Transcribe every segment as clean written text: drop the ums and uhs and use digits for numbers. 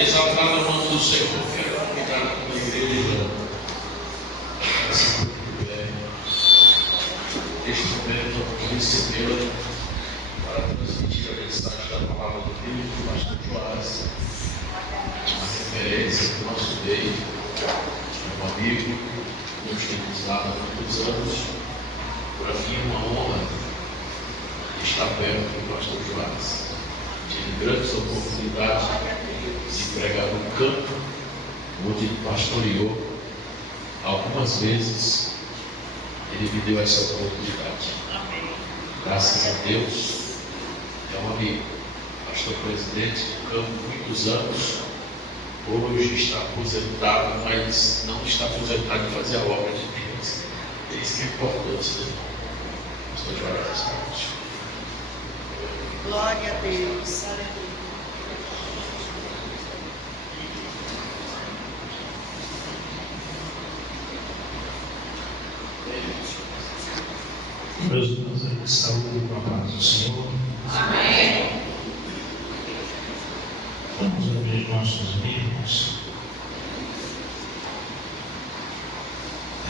exaltado o nome do Senhor. Quero convidar a igreja a se privilégio neste momento de recebê-la para transmitir a mensagem da palavra do Deus do pastor Joás, uma referência do nosso meio, um amigo que nos tem dado há muitos anos. Para mim é uma honra estar perto do pastor Joás. Tive grandes oportunidades de pregar no campo onde pastoreou. Algumas vezes ele me deu essa oportunidade. Graças a Deus, é um amigo, pastor presidente do campo, muitos anos. Hoje está aposentado, mas não está aposentado em fazer a obra de Deus. Isso que é importante, né? Pastor Joás, está ótimo. Glória a Deus. Meus irmãos, saúde com a paz do Senhor. Amém. Vamos abrir nossos livros.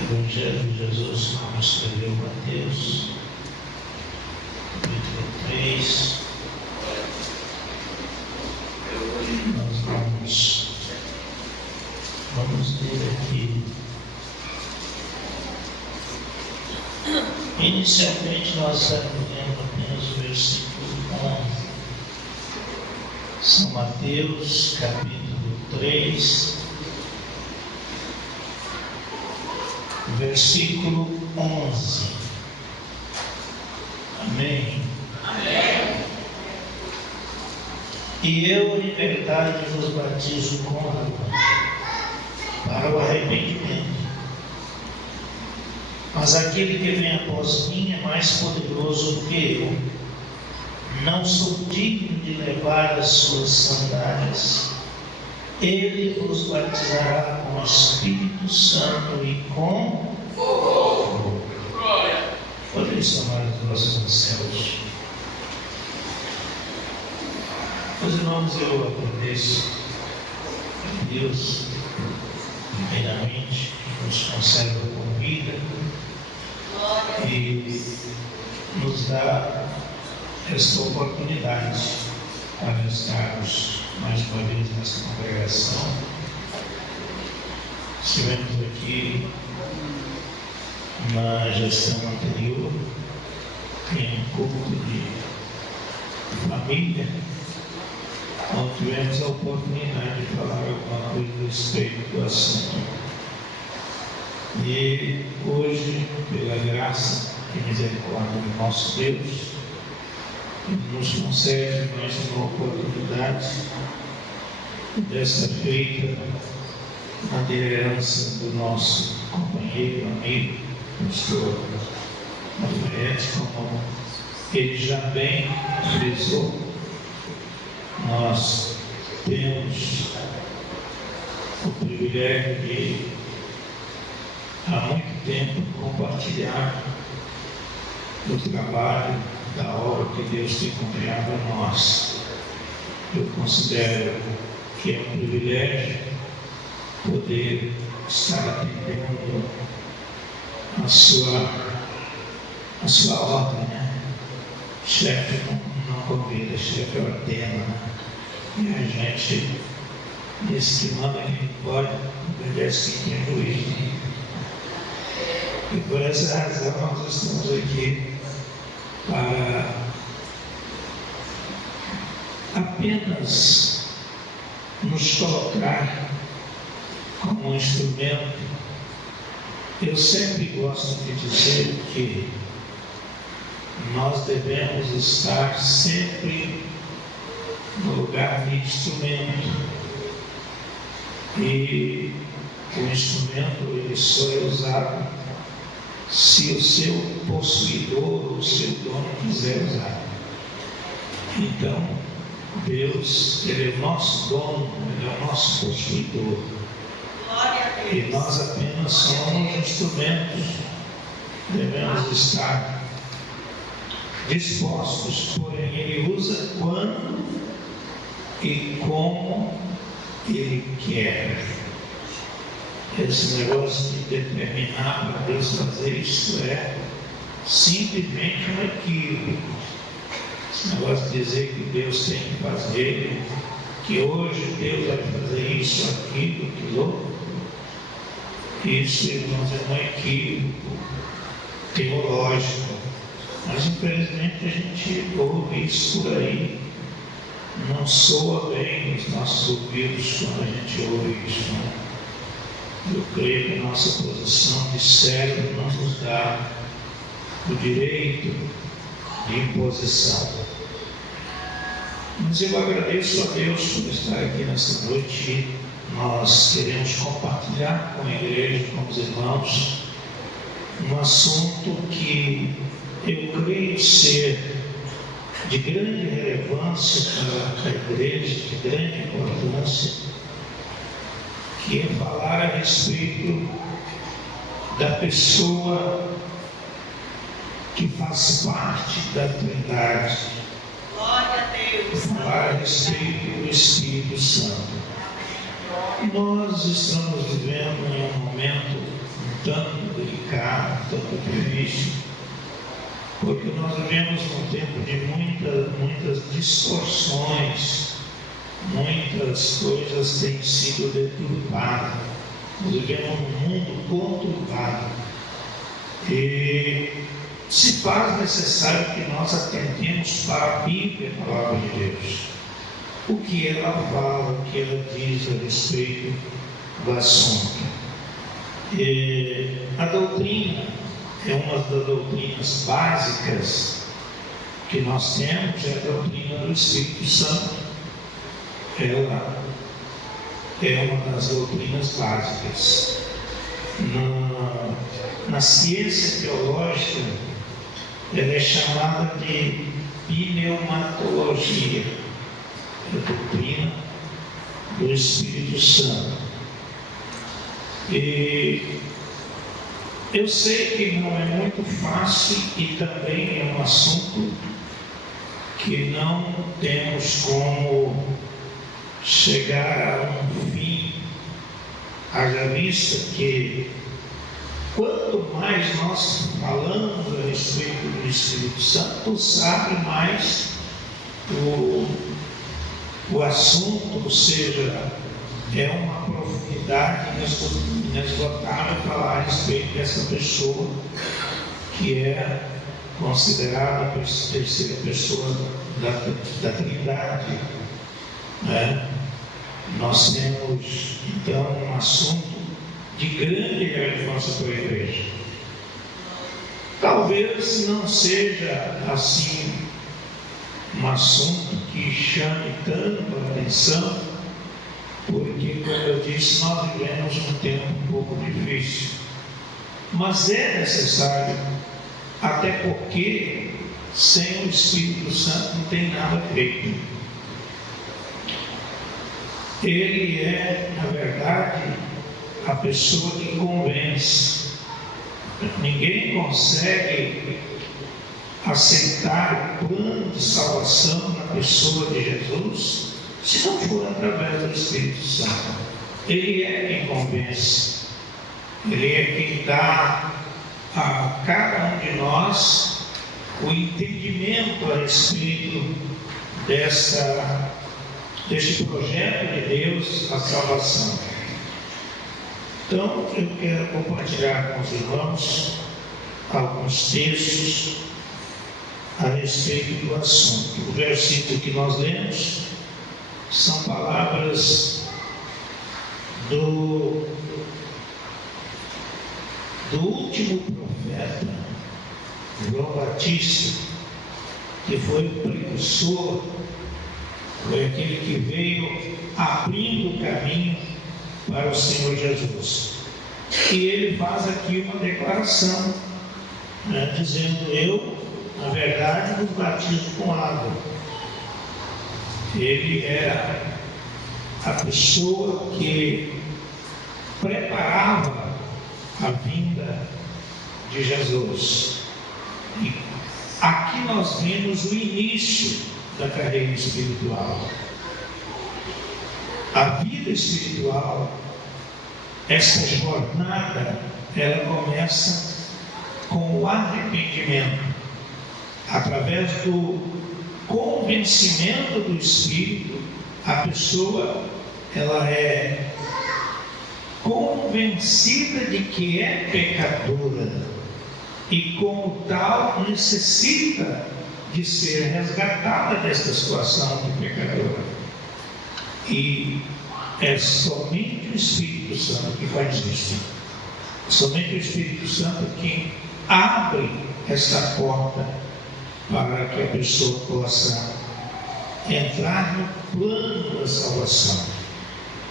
Evangelho de Jesus, como escreveu Mateus, capítulo 3. Nós vamos ler aqui. Inicialmente nós estamos lendo apenas o versículo 11. São Mateus, capítulo 3, versículo 11. Amém? Amém. E eu, em verdade, vos batizo com água para o arrependimento. Mas aquele que vem após mim é mais poderoso do que eu. Não sou digno de levar as suas sandálias. Ele vos batizará com o Espírito Santo e com fogo. Podem chamar os vossos céus. Meus irmãos, eu agradeço a Deus, primeiramente, que nos conserva com vida e nos dá esta oportunidade para estarmos mais uma vez nessa congregação. Estivemos aqui na gestão anterior, em um culto de família, onde tivemos a oportunidade de falar alguma coisa a respeito do assunto. E hoje, pela graça e misericórdia do nosso Deus, nos concede mais uma oportunidade dessa feita na liderança do nosso companheiro, amigo, pastor Alfredo, como ele já bem frisou. Nós temos o privilégio de, há muito tempo, compartilhar o trabalho da obra que Deus tem confiado a nós. Eu considero que é um privilégio poder estar atendendo a sua ordem, né? Chefe não convida, chefe ordena, né? E a gente, esse que manda quem pode, obedece quem tem juízo. E por essa razão nós estamos aqui para apenas nos colocar como um instrumento. Eu sempre gosto de dizer que nós devemos estar sempre no lugar de instrumento. E o instrumento ele só é usado se o seu possuidor, o seu dono quiser usar. Então, Deus, Ele é o nosso dono, Ele é o nosso possuidor. E nós apenas somos instrumentos. Devemos estar dispostos, porém Ele usa quando e como Ele quer. Esse negócio de determinar para Deus fazer isso é simplesmente um equívoco. Esse negócio de dizer que Deus tem que fazer, que hoje Deus vai fazer isso, aquilo, que louco. Isso, irmãos, é um equívoco teológico. Mas infelizmente a gente ouve isso por aí. Não soa bem nos nossos ouvidos quando a gente ouve isso. Né? Eu creio que a nossa posição de servo não nos dá o direito de imposição. Mas eu agradeço a Deus por estar aqui nessa noite. Nós queremos compartilhar com a igreja, com os irmãos, um assunto que eu creio ser de grande relevância para a igreja, de grande importância, que é falar a respeito da pessoa que faz parte da Trindade. Glória a Deus. Falar a respeito do Espírito Santo. Nós estamos vivendo em um momento um tanto delicado, um tanto difícil, porque nós vivemos um tempo de muitas distorções, muitas coisas têm sido deturpadas. Nós vivemos um mundo conturbado e se faz necessário que nós atentemos para a Bíblia, a palavra de Deus. O que ela fala, o que ela diz a respeito do assunto. A doutrina é uma das doutrinas básicas que nós temos, é a doutrina do Espírito Santo. Ela é uma das doutrinas básicas. Na ciência teológica, ela é chamada de pneumatologia, a doutrina do Espírito Santo. E eu sei que não é muito fácil e também é um assunto que não temos como chegar a um fim, haja vista que quanto mais nós falamos a respeito do Espírito Santo, sabe mais o assunto, ou seja, é uma profundidade inesgotável falar a respeito dessa pessoa que é considerada a terceira pessoa da Trindade. Né? Nós temos então um assunto de grande relevância para a igreja. Talvez não seja assim um assunto que chame tanto a atenção, porque, como eu disse, nós vivemos um tempo um pouco difícil. Mas é necessário, até porque sem o Espírito Santo não tem nada feito. Ele é, na verdade, a pessoa que convence. Ninguém consegue aceitar o plano de salvação na pessoa de Jesus se não for através do Espírito Santo. Ele é quem convence. Ele é quem dá a cada um de nós o entendimento a respeito deste projeto de Deus, a salvação. Então, eu quero compartilhar com os irmãos alguns textos a respeito do assunto. O versículo que nós lemos são palavras do último profeta, João Batista, que foi o precursor, foi aquele que veio abrindo o caminho para o Senhor Jesus. E ele faz aqui uma declaração, né, dizendo: eu, na verdade, vos batizo com água. Ele era a pessoa que preparava a vinda de Jesus. E aqui nós vemos o início da carreira espiritual. A vida espiritual, essa jornada, ela começa com o arrependimento, através do convencimento do Espírito. A pessoa, ela é convencida de que é pecadora e, como tal, necessita de ser resgatada desta situação de pecadora. E é somente o Espírito Santo que faz isso. Somente o Espírito Santo que abre essa porta para que a pessoa possa entrar no plano da salvação.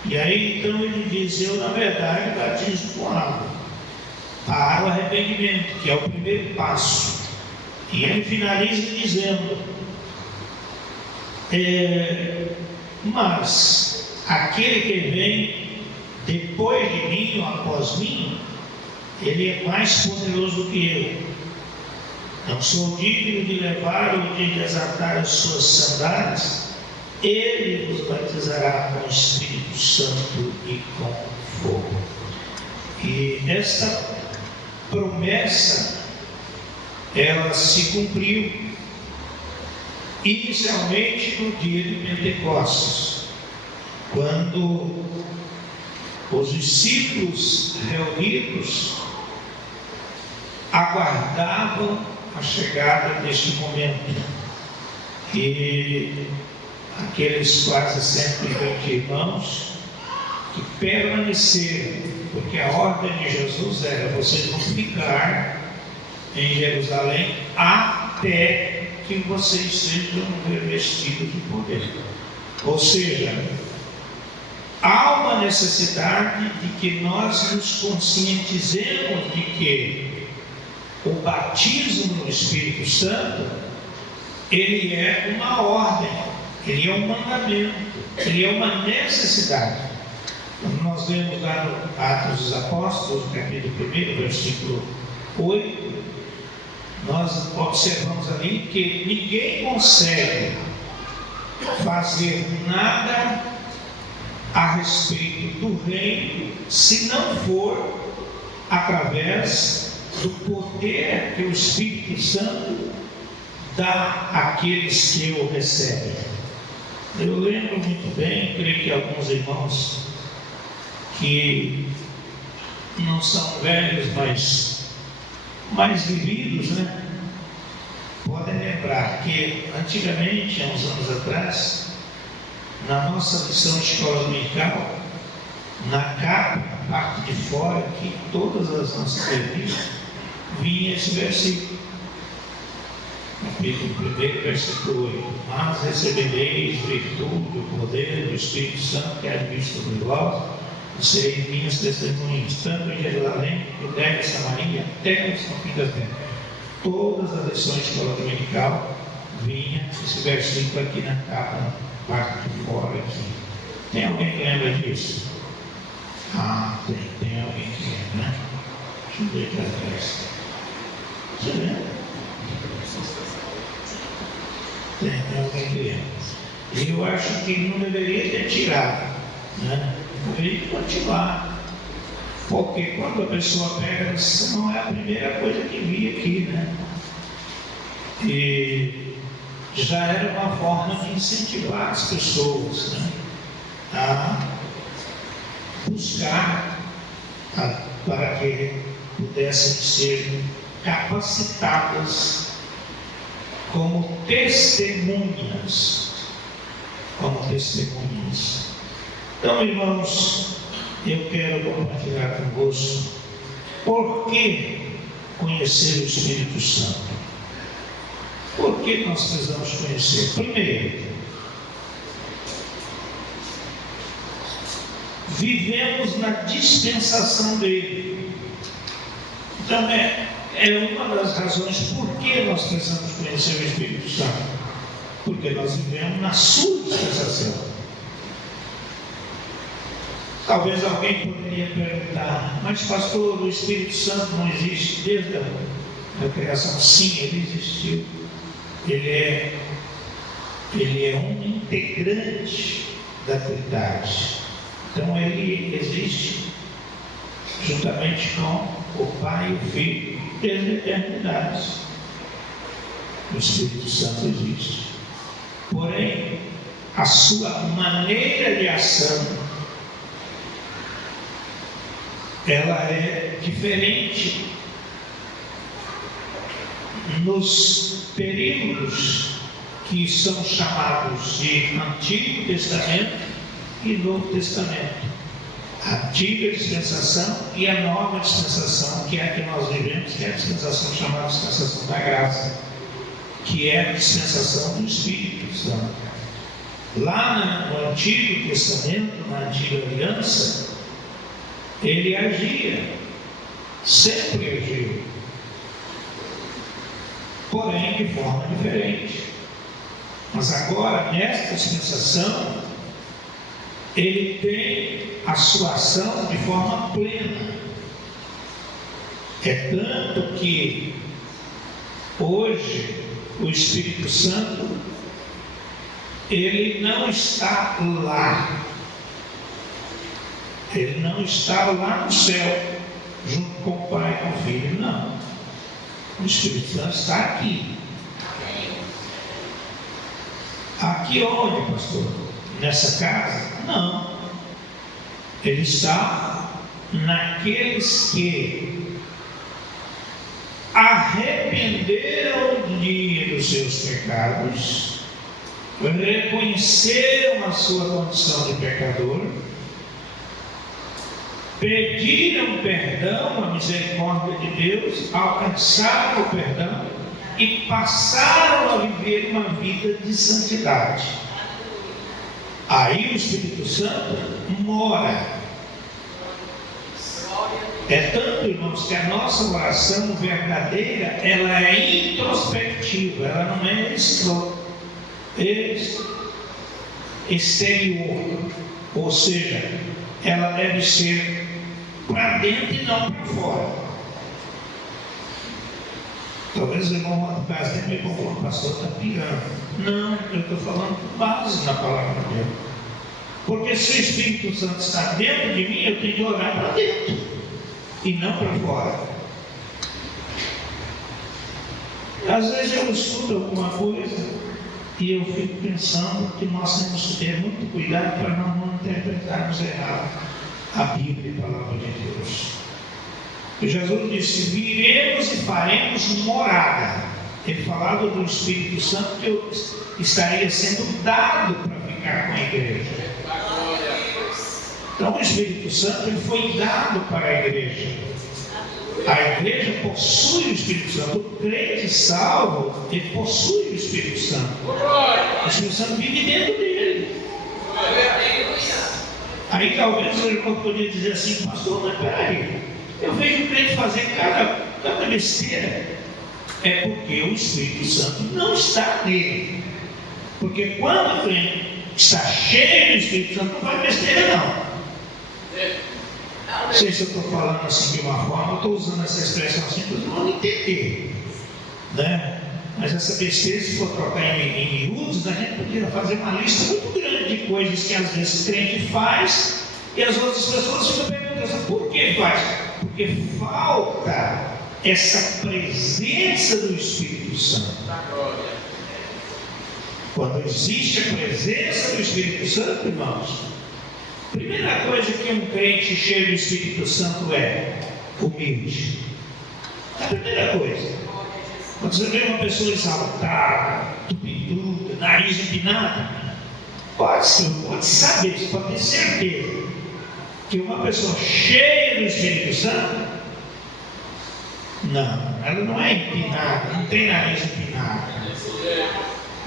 E aí então ele diz: eu na verdade batizo com água para o arrependimento, que é o primeiro passo. E ele finaliza dizendo: mas aquele que vem depois de mim ou após mim, ele é mais poderoso do que eu. Não sou digno de levar ou de desatar as suas sandálias. Ele vos batizará com o Espírito Santo e com fogo. E esta promessa, ela se cumpriu inicialmente no dia de Pentecostes, quando os discípulos reunidos aguardavam a chegada deste momento. E aqueles quase 120 irmãos que permaneceram, porque a ordem de Jesus era: vocês vão ficar em Jerusalém até que vocês sejam revestidos de poder. Ou seja, há uma necessidade de que nós nos conscientizemos de que o batismo no Espírito Santo, ele é uma ordem, ele é um mandamento, ele é uma necessidade. Quando nós vemos lá no Atos dos Apóstolos, capítulo 1, versículo 8, nós observamos ali que ninguém consegue fazer nada a respeito do reino se não for através do poder que o Espírito Santo dá àqueles que o recebem. Eu lembro muito bem, creio que alguns irmãos que não são velhos, mas mais vividos, né, podem lembrar que antigamente, há uns anos atrás, na nossa lição de escola dominical, na capa, na parte de fora, aqui, todas as nossas revistas, vinha esse versículo, capítulo 1, versículo 8: mas recebereis virtude, o poder do Espírito Santo que é visto sobre vós, e sereis minhas testemunhas, tanto em Jerusalém, Judéia, Samaria, até os confins da terra. Todas as lições de escola dominical vinha esse versículo aqui na capa, na parte de fora aqui. Tem alguém que lembra disso? Tem alguém que lembra, né? Deixa eu ver aqui atrás. Você lembra? Tem alguém que lembra. E eu acho que não deveria ter tirado, né? Deveria continuar. Porque quando a pessoa pega, isso não é a primeira coisa que vi aqui, né? E já era uma forma de incentivar as pessoas, né, a buscar para que pudessem ser capacitadas como testemunhas. Então, irmãos, eu quero compartilhar convosco por que conhecer o Espírito Santo. Por que nós precisamos conhecer? Primeiro, vivemos na dispensação dele. Então é uma das razões por que nós precisamos conhecer o Espírito Santo. Porque nós vivemos na sua dispensação. Talvez alguém poderia perguntar: mas pastor, o Espírito Santo não existe desde a criação? Sim, ele existiu. Ele é um integrante da Trindade. Então ele existe juntamente com o Pai e o Filho desde a eternidade. O Espírito Santo existe. Porém, a sua maneira de ação, ela é diferente nos períodos que são chamados de Antigo Testamento e Novo Testamento. A antiga dispensação e a nova dispensação, que é a que nós vivemos, que é a dispensação chamada dispensação da graça, que é a dispensação do Espírito Santo. Lá no Antigo Testamento, na Antiga Aliança, ele agia, sempre agiu, porém de forma diferente. Mas agora, nesta dispensação, ele tem a sua ação de forma plena. É tanto que hoje o Espírito Santo, ele não está lá. Ele não está lá no céu, junto com o Pai e com o Filho, não. O Espírito Santo está aqui. Aqui onde, pastor? Nessa casa? Não. Ele está naqueles que arrependeram dos seus pecados, reconheceram a sua condição de pecador, pediram perdão, a misericórdia de Deus, alcançaram o perdão e passaram a viver uma vida de santidade. Aí o Espírito Santo mora. É tanto, irmãos, que a nossa oração verdadeira, ela é introspectiva, ela não é exterior. Ou seja, ela deve ser para dentro e não para fora. Talvez o irmão Castro me conforme, o pastor está pirando. Não, eu estou falando com base na palavra de Deus. Porque se o Espírito Santo está dentro de mim, eu tenho que orar para dentro e não para fora. Às vezes eu estudo alguma coisa e eu fico pensando que nós temos que ter muito cuidado para não interpretarmos errado a Bíblia e a palavra de Deus. Jesus disse: viremos e faremos morada. Ele falava do Espírito Santo que eu estaria sendo dado para ficar com a igreja. Então o Espírito Santo ele foi dado para a igreja. A igreja possui o Espírito Santo. O crente salvo, ele possui o Espírito Santo. O Espírito Santo vive dentro dele. Aí talvez o irmão poderia dizer assim: pastor, mas peraí, eu vejo o crente fazer cada besteira. É porque o Espírito Santo não está nele. Porque quando o crente está cheio do Espírito Santo, não faz besteira não. Não sei se eu estou falando assim de uma forma, eu estou usando essa expressão assim para os irmãos entender, né? Mas essa besteira, se for trocar em miúdos, a gente poderia fazer uma lista muito grande de coisas que às vezes o crente faz e as outras pessoas ficam perguntando: por que faz? Porque falta essa presença do Espírito Santo. Quando existe a presença do Espírito Santo, irmãos, a primeira coisa que um crente cheio do Espírito Santo é humilde. A primeira coisa. Quando você vê uma pessoa exaltada, tupiduda, nariz empinado, pode saber, você pode ter certeza que uma pessoa cheia do Espírito Santo, não, ela não é empinada, não tem nariz empinado.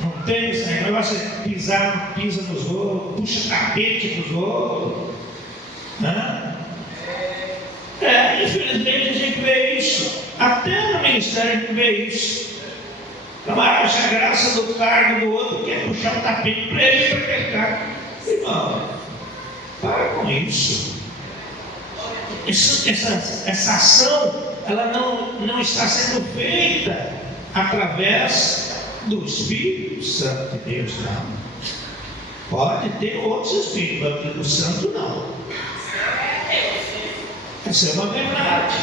Não tem esse negócio de pisa nos outros, puxa tapete dos outros. Né? Infelizmente a gente vê isso. Até no ministério a gente vê isso. Camarada acha a graça do cargo do outro, quer puxar o tapete para ele para aquele cargo. Irmão, para com isso. Essa ação, ela não está sendo feita através do Espírito Santo de Deus, não. Pode ter outros espíritos, mas o santo não. Essa é uma verdade.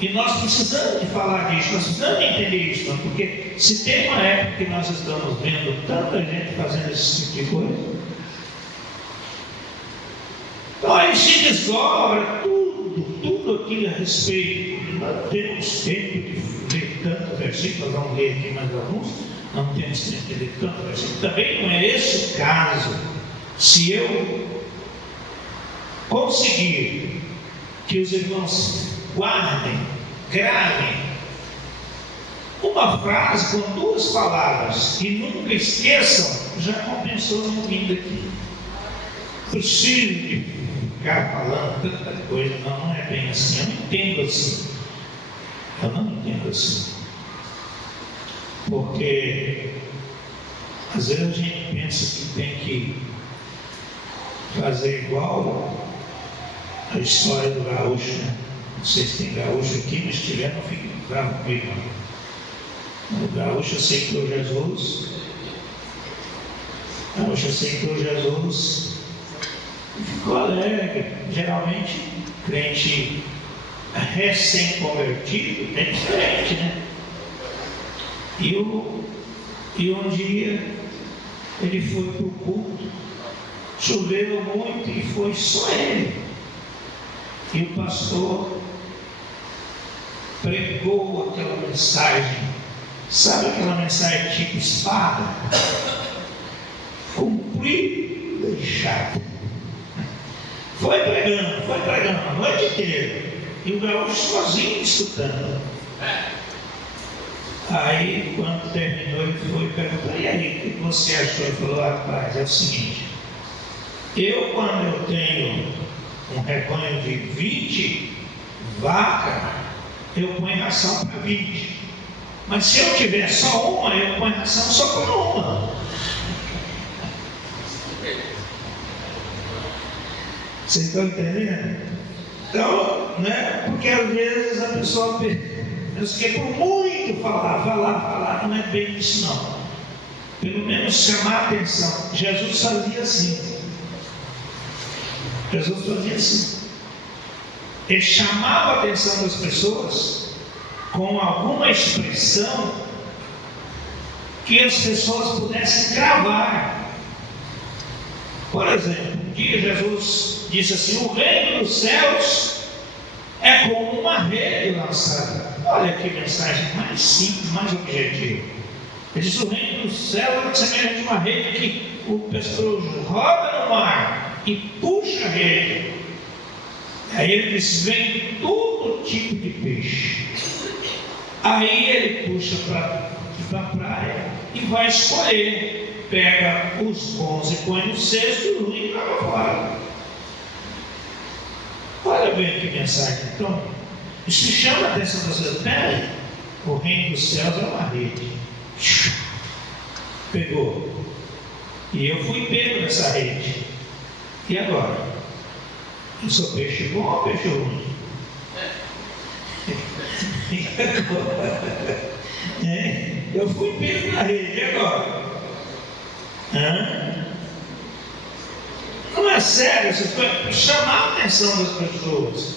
E nós precisamos de falar disso, nós precisamos de entender isso, não? Porque se tem uma época que nós estamos vendo tanta gente fazendo esse tipo de coisa, então aí se desdobra tudo aquilo a respeito. Nós temos tempo de ler tantos versículos, vamos ler aqui mais alguns, não temos tempo de ler tantos versículos. Também não é esse o caso. Se eu conseguir que os irmãos guardem, gravem uma frase com 2 palavras e nunca esqueçam, já compensou não vindo aqui. Preciso de ficar falando tanta coisa, não é bem assim. Eu não entendo assim. Eu não entendo assim. Porque às vezes a gente pensa que tem que fazer igual a história do gaúcho, né? Não sei se tem gaúcho aqui, mas se tiver, não fique bravo comigo. O gaúcho aceitou Jesus. O gaúcho aceitou Jesus e ficou alegre. Geralmente, crente recém-convertido é diferente, né? E um dia ele foi para o culto, choveu muito e foi só ele. E o pastor pregou aquela mensagem, sabe aquela mensagem tipo espada? Comprida e chata. Foi pregando a noite inteira. E o gaúcho sozinho escutando. Aí, quando terminou, ele foi e perguntou: e aí, o que você achou? Ele falou: rapaz, é o seguinte, quando eu tenho um rebanho de 20 vacas, eu ponho ração para 20. Mas se eu tiver só uma, eu ponho ração só para uma. Vocês estão entendendo? Então, né? Porque às vezes a pessoa pensa que é por muito falar, não é bem isso não. Pelo menos chamar a atenção. Jesus fazia assim. Ele chamava a atenção das pessoas com alguma expressão que as pessoas pudessem gravar. Por exemplo, um dia Jesus disse assim: o reino dos céus é como uma rede lançada. Olha que mensagem mais simples, mais objetiva. Ele disse: o reino dos céus é semelhante a uma rede que o pescador roda no mar e puxa a rede. Aí ele disse: vem todo tipo de peixe. Aí ele puxa para a praia e vai escolher. Pega os bons e põe no cesto e o ruim joga fora. Olha bem que mensagem. Então, isso chama a atenção das pessoas. Peraí, o reino dos céus é uma rede. Pegou. E eu fui pego nessa rede. E agora? Eu sou peixe bom ou peixe ruim? E agora? Eu fui pego na rede. E agora? Não é sério essas coisas. Chamar a atenção das pessoas.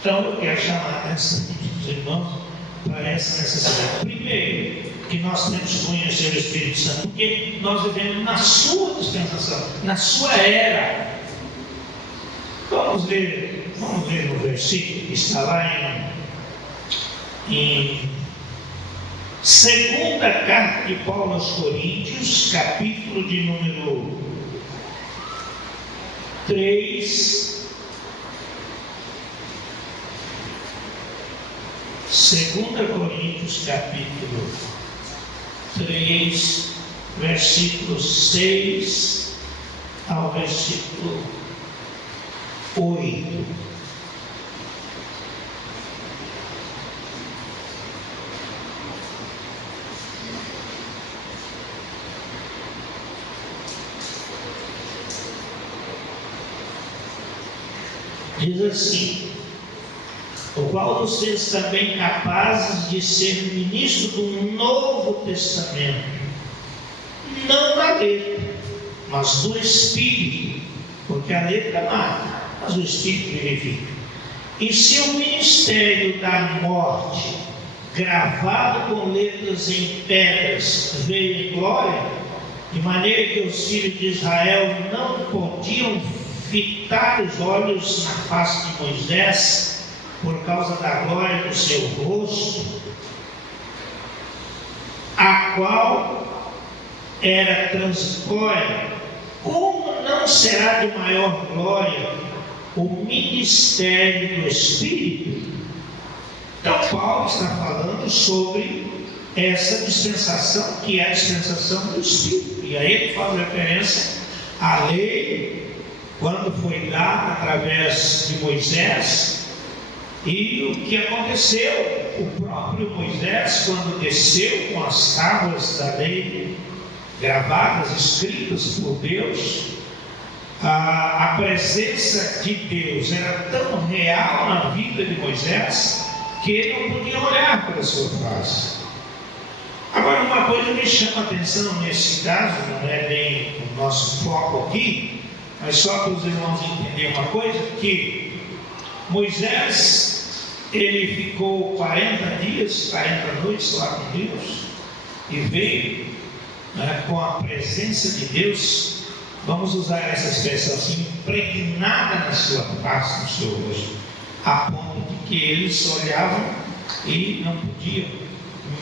Então eu quero chamar a atenção dos irmãos para essa necessidade. Primeiro, que nós temos que conhecer o Espírito Santo, porque nós vivemos na sua dispensação, na sua era. Vamos ver no versículo que está lá em segunda carta de Paulo aos Coríntios, capítulo de número 3. Segunda Coríntios, capítulo 3, versículo 6 ao versículo 8. Diz assim: o qual vocês também capazes de ser ministro do Novo Testamento, não da letra, mas do Espírito, porque a letra mata, mas o Espírito vivifica. E se o ministério da morte, gravado com letras em pedras, veio em glória, de maneira que os filhos de Israel não podiam fitar os olhos na face de Moisés, por causa da glória do seu rosto, a qual era transglória, como não será de maior glória o ministério do Espírito? Então Paulo está falando sobre essa dispensação, que é a dispensação do Espírito, e aí ele faz referência à lei, quando foi dada através de Moisés. E o que aconteceu? O próprio Moisés, quando desceu com as tábuas da lei gravadas, escritas por Deus, a presença de Deus era tão real na vida de Moisés que ele não podia olhar para a sua face. Agora, uma coisa me chama a atenção nesse caso, não é bem o nosso foco aqui, mas só para os irmãos entenderem uma coisa, que Moisés, ele ficou 40 dias, 40 noites lá com Deus, e veio, né, com a presença de Deus, vamos usar essa expressão assim, impregnada na sua face, no seu rosto, a ponto de que eles olhavam e não podiam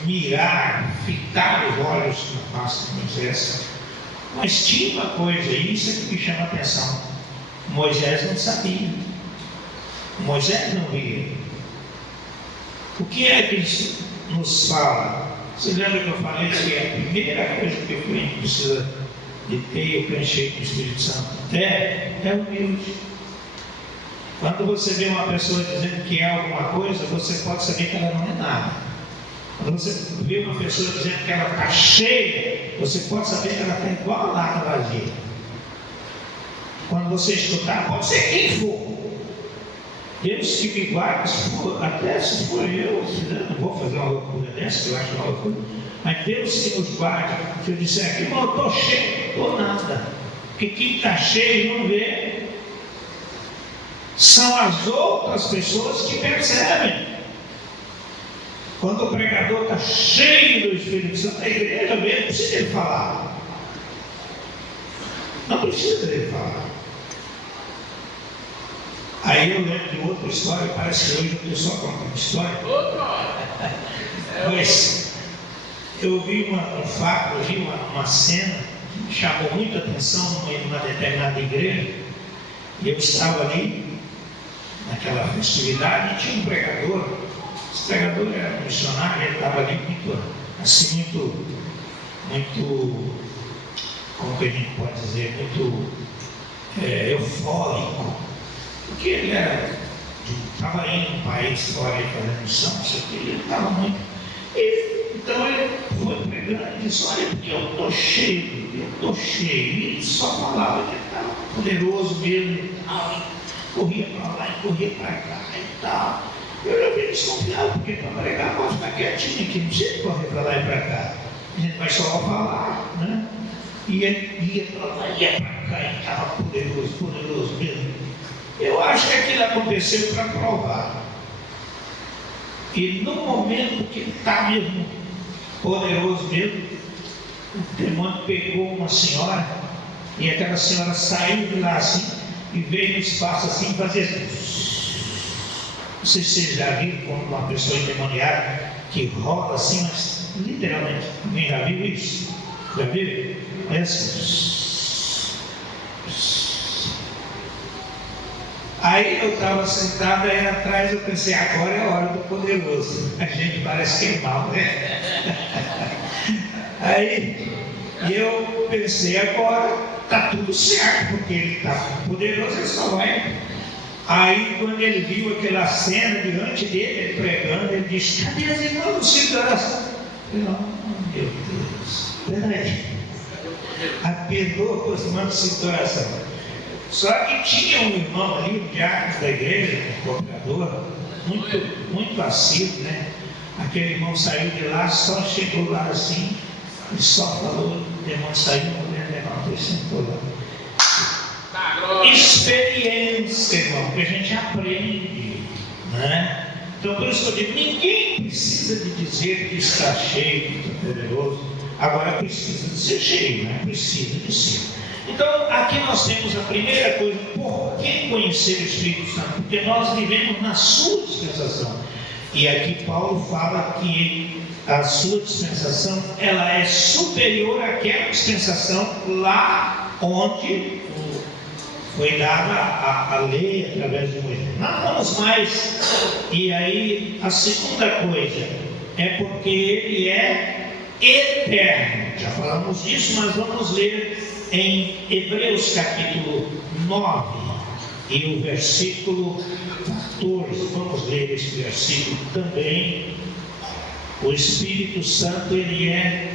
mirar, fitar os olhos na face de Moisés. Mas tinha uma coisa, e isso é que me chama a atenção: Moisés não sabia, Moisés não via. O que é que isso nos fala? Você lembra que eu falei que a primeira coisa que o crente precisa de ter, o crente cheio do Espírito Santo é humilde. Quando você vê uma pessoa dizendo que é alguma coisa, você pode saber que ela não é nada. Quando você vê uma pessoa dizendo que ela está cheia, você pode saber que ela está igual a lata vazia. Quando você escutar, pode ser quem for. Deus que me guarde, até se for eu, não vou fazer uma loucura dessa, que eu acho uma loucura, mas Deus que nos guarde. Se eu disser aqui, eu estou cheio, não estou nada. Porque quem está cheio não vê. São as outras pessoas que percebem. Quando o pregador está cheio do Espírito Santo, a igreja mesmo não precisa ele falar. Não precisa ele falar. Aí eu lembro de outra história, parece que hoje o pessoal conta uma história. Mas eu vi um fato, eu vi uma cena que me chamou muita atenção numa determinada igreja. E eu estava ali, naquela festividade, e tinha um pregador. Esse pregador era um missionário, ele estava ali muito, como que a gente pode dizer, muito eufórico. Porque ele estava indo no país fora aí fazendo missão, não sei o que, ele estava muito. Então ele foi pregando e disse: olha, porque eu estou cheio. E ele só falava que ele estava poderoso mesmo e tal. Corria para lá e corria para cá e tal. Eu já vi desconfiado, porque para pregar pode ficar quietinho aqui, não precisa correr para lá e para cá. A gente vai só falar, né? E ele ia para lá, ia para cá e estava poderoso mesmo. Eu acho que aquilo aconteceu para provar. E no momento que ele está mesmo poderoso mesmo, o demônio pegou uma senhora, e aquela senhora saiu de lá assim, e veio no espaço assim, fazer assim. Não sei se vocês já viram como uma pessoa endemoniada que roda assim, mas literalmente, alguém já viu isso? Já viu? É assim. Aí eu estava sentado aí atrás, eu pensei, agora é a hora do poderoso. A gente parece que é mal, né? Aí eu pensei, agora está tudo certo, porque ele está poderoso, ele só vai. Aí quando ele viu aquela cena diante dele, ele pregando, ele disse: cadê as irmãs do ciclo de oração? Meu Deus, peraí. Perdoa com as irmãs do ciclo de oração. Só que tinha um irmão ali, um diácono da igreja, um cooperador, muito assíduo, né? Aquele irmão saiu de lá, só chegou lá assim, e só falou, o demônio saiu, a mulher levantou acrescentou lá. Experiência, irmão, que a gente aprende, né? Então, por isso que eu digo, ninguém precisa de dizer que está cheio, que está poderoso. Agora precisa de ser cheio, né? Precisa de ser. Então, aqui nós temos a primeira coisa: por que conhecer o Espírito Santo? Porque nós vivemos na sua dispensação. E aqui Paulo fala que a sua dispensação, ela é superior àquela dispensação lá onde foi dada a lei através de Moisés. Não vamos mais. E aí, a segunda coisa é porque ele é eterno. Já falamos disso, mas vamos ler em Hebreus capítulo 9 e o versículo 14. Vamos ler esse versículo também. O Espírito Santo, ele é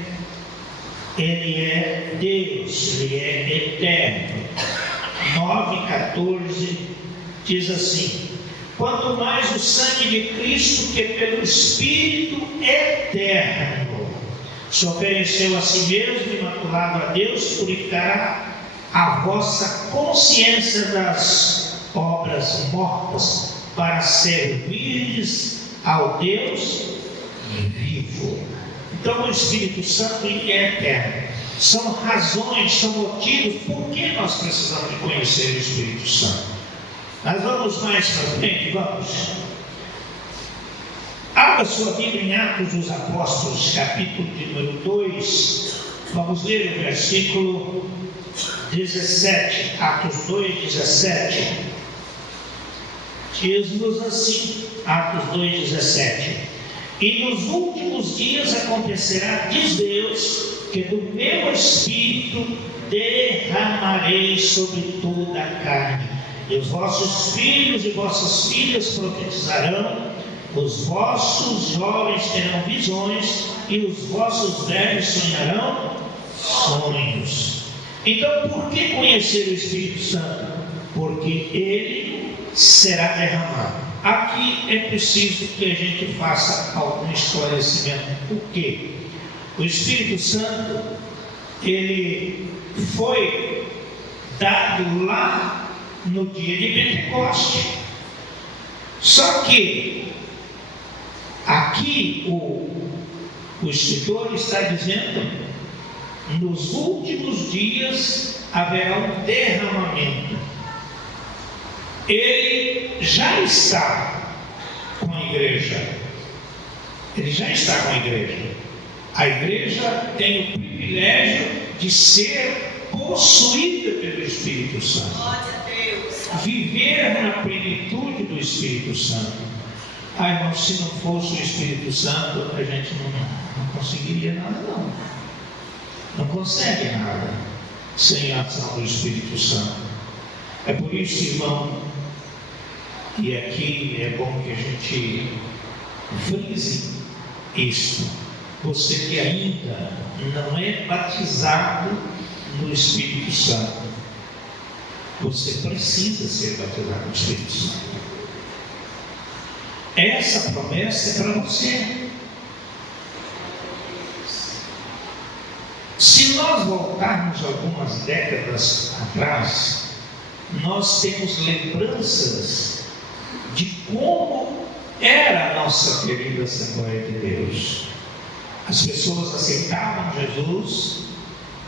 Deus, ele é eterno. 9,14 diz assim: quanto mais o sangue de Cristo, que pelo Espírito eterno se ofereceu a si mesmo, imaculado a Deus, purificará a vossa consciência das obras mortas, para servirdes ao Deus vivo. Então o Espírito Santo, ele é eterno. São razões, são motivos por que nós precisamos de conhecer o Espírito Santo. Mas vamos mais para frente, vamos. Abra sua Bíblia em Atos dos Apóstolos, capítulo de número 2. Vamos ler o versículo 17. Atos 2, 17. Diz-nos assim, Atos 2, 17: e nos últimos dias acontecerá, diz Deus, que do meu Espírito derramarei sobre toda a carne, e os vossos filhos e vossas filhas profetizarão, os vossos jovens terão visões, e os vossos velhos sonharão sonhos. Então, por que conhecer o Espírito Santo? Porque ele será derramado. Aqui é preciso que a gente faça algum esclarecimento. Por quê? O Espírito Santo, ele foi dado lá no dia de Pentecoste. Só que aqui o escritor está dizendo: nos últimos dias haverá um derramamento. Ele já está com a igreja. Ele já está com a igreja. A igreja tem o privilégio de ser possuída pelo Espírito Santo. Glória a Deus. Viver na plenitude do Espírito Santo. Irmão, se não fosse o Espírito Santo, a gente não conseguiria nada, não. Não consegue nada sem a ação do Espírito Santo. É por isso, irmão, e aqui é bom que a gente frise isto: você que ainda não é batizado no Espírito Santo, você precisa ser batizado no Espírito Santo. Essa promessa é para você. Se nós voltarmos algumas décadas atrás, nós temos lembranças de como era a nossa querida Assembleia de Deus. As pessoas aceitavam Jesus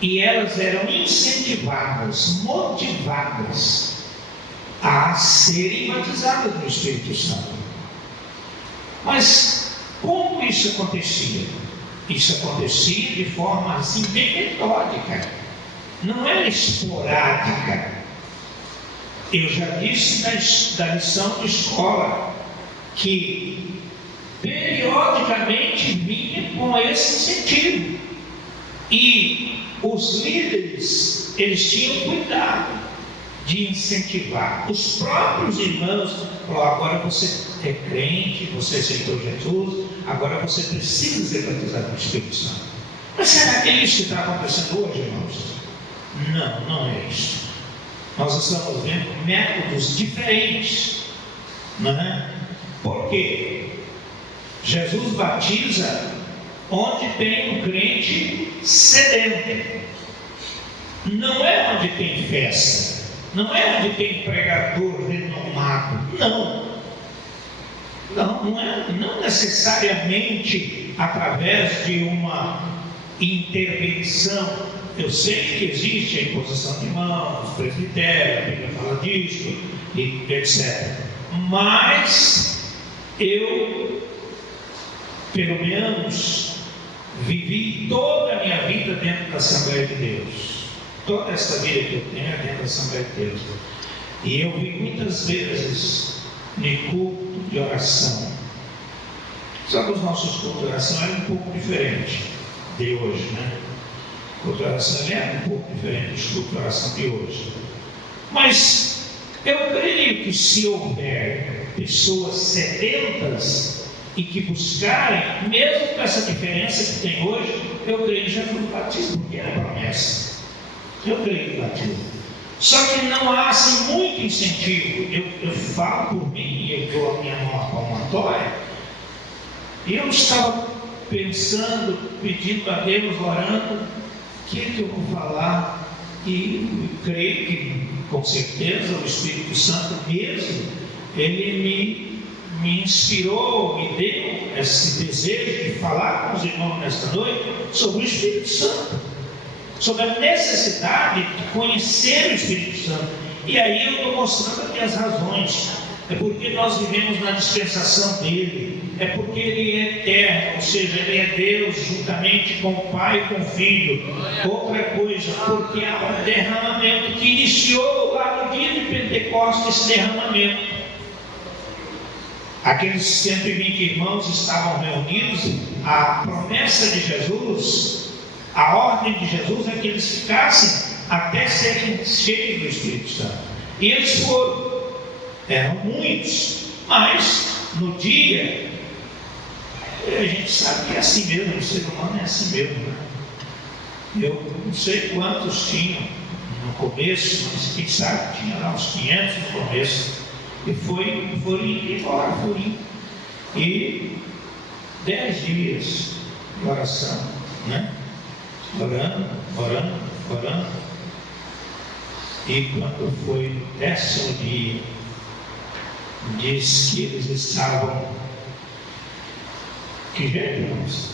e elas eram incentivadas, motivadas a serem batizadas no Espírito Santo. Mas como isso acontecia? Isso acontecia de forma assim bem metódica, não era esporádica. Eu já disse da lição de escola que periodicamente vinha com esse incentivo, e os líderes, eles tinham cuidado de incentivar os próprios irmãos. Agora você é crente, você aceitou Jesus, agora você precisa ser batizado no Espírito Santo. Mas será que é isso que está acontecendo hoje, irmãos? Não, não é isso. Nós estamos vendo métodos diferentes, não é? Por quê? Jesus batiza onde tem um crente sedento. não é onde tem festa, não é onde tem pregador renomado, não necessariamente através de uma intervenção. Eu sei que existe a imposição de mãos, presbitério, a Bíblia fala disso, e etc. Mas eu, pelo menos, vivi toda a minha vida dentro da Assembleia de Deus. Toda essa vida que eu tenho é dentro da Assembleia de Deus. E eu vi muitas vezes no culto de oração. Só que os nossos cultos de oração eram um pouco diferentes de hoje, né? O culto de oração é um pouco diferente dos cultos de oração de hoje. Mas eu creio que se houver pessoas sedentas e que buscarem, mesmo com essa diferença que tem hoje, eu creio que já foi o batismo, porque é a promessa. Eu creio no batismo. Só que não há assim muito incentivo. Eu falo por mim, eu dou a minha mão palmatória, e eu estava pensando, pedindo a Deus, orando, o que é que eu vou falar? E creio que, com certeza, o Espírito Santo mesmo, ele me inspirou, me deu esse desejo de falar com os irmãos nesta noite sobre o Espírito Santo, sobre a necessidade de conhecer o Espírito Santo. E aí eu estou mostrando aqui as razões. É porque nós vivemos na dispensação dele, é porque ele é eterno, ou seja, ele é Deus juntamente com o Pai e com o Filho. Outra coisa, porque há um derramamento que iniciou lá no dia de Pentecostes, esse derramamento. Aqueles 120 irmãos estavam reunidos, a promessa de Jesus, a ordem de Jesus é que eles ficassem até serem cheios do Espírito Santo. E eles foram. Eram muitos, mas no dia, a gente sabe que é assim mesmo, o ser humano é assim mesmo, né? Eu não sei quantos tinham no começo, mas quem sabe tinha lá uns 500 no começo, e foram embora, e 10 dias de oração, né? Orando, e quando foi no 10º dia, diz que eles estavam. Que jeito, irmãos?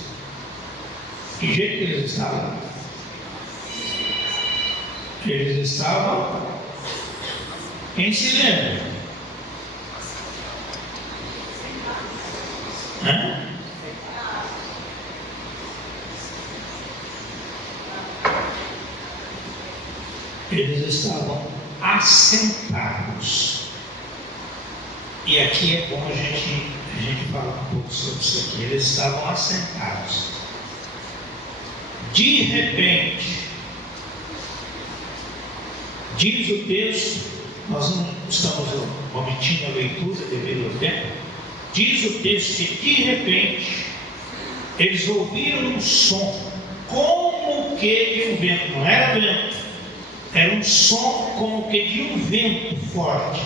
Que jeito que eles estavam? Eles estavam em silêncio. Eles estavam assentados. E aqui é bom a gente falar um pouco sobre isso aqui. Eles estavam assentados. De repente, diz o texto, nós não estamos omitindo a leitura devido ao tempo, diz o texto que de repente eles ouviram um som, como que de um vento, não era vento, era um som como que de um vento forte.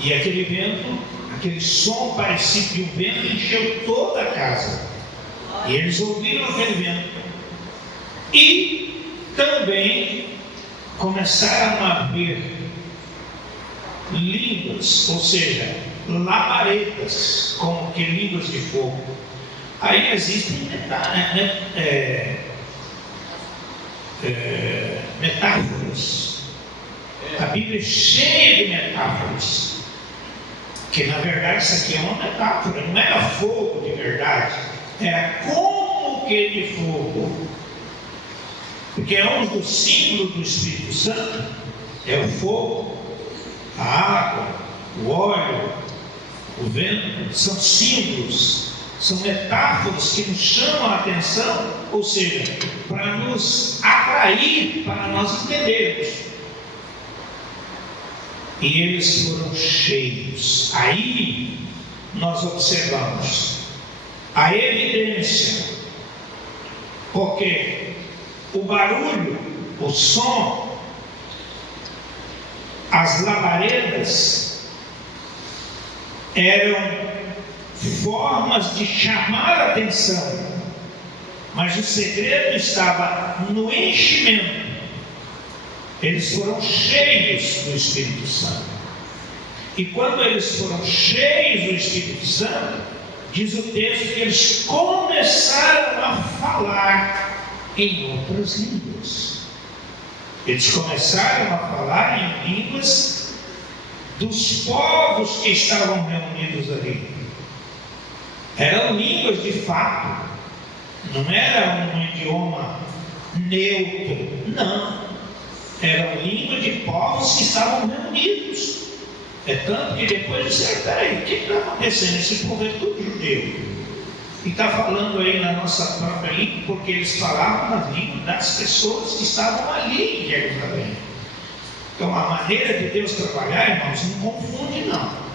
E aquele vento, aquele som parecido de um vento, encheu toda a casa. E eles ouviram aquele vento. E também começaram a ver línguas, ou seja, labaredas, como que línguas de fogo. Aí existem metáforas. A Bíblia é cheia de metáforas. Que na verdade isso aqui é uma metáfora, não era fogo de verdade, era como que de fogo, porque é um dos símbolos do Espírito Santo, é o fogo, a água, o óleo, o vento, são símbolos, são metáforas que nos chamam a atenção, ou seja, para nos atrair, para nós entendermos. E eles foram cheios. Aí nós observamos a evidência, porque o barulho, o som, as labaredas eram formas de chamar a atenção, mas o segredo estava no enchimento. Eles foram cheios do Espírito Santo. E quando eles foram cheios do Espírito Santo, diz o texto que eles começaram a falar em outras línguas. Eles começaram a falar em línguas dos povos que estavam reunidos ali. Eram línguas de fato, não era um idioma neutro, não. Eram línguas de povos que estavam reunidos. É tanto que depois disseram, peraí, o que está acontecendo? Esse povo é tudo judeu. E está falando aí na nossa própria língua, porque eles falavam nas línguas das pessoas que estavam ali em Jerusalém. Então a maneira de Deus trabalhar, irmãos, não confunde não.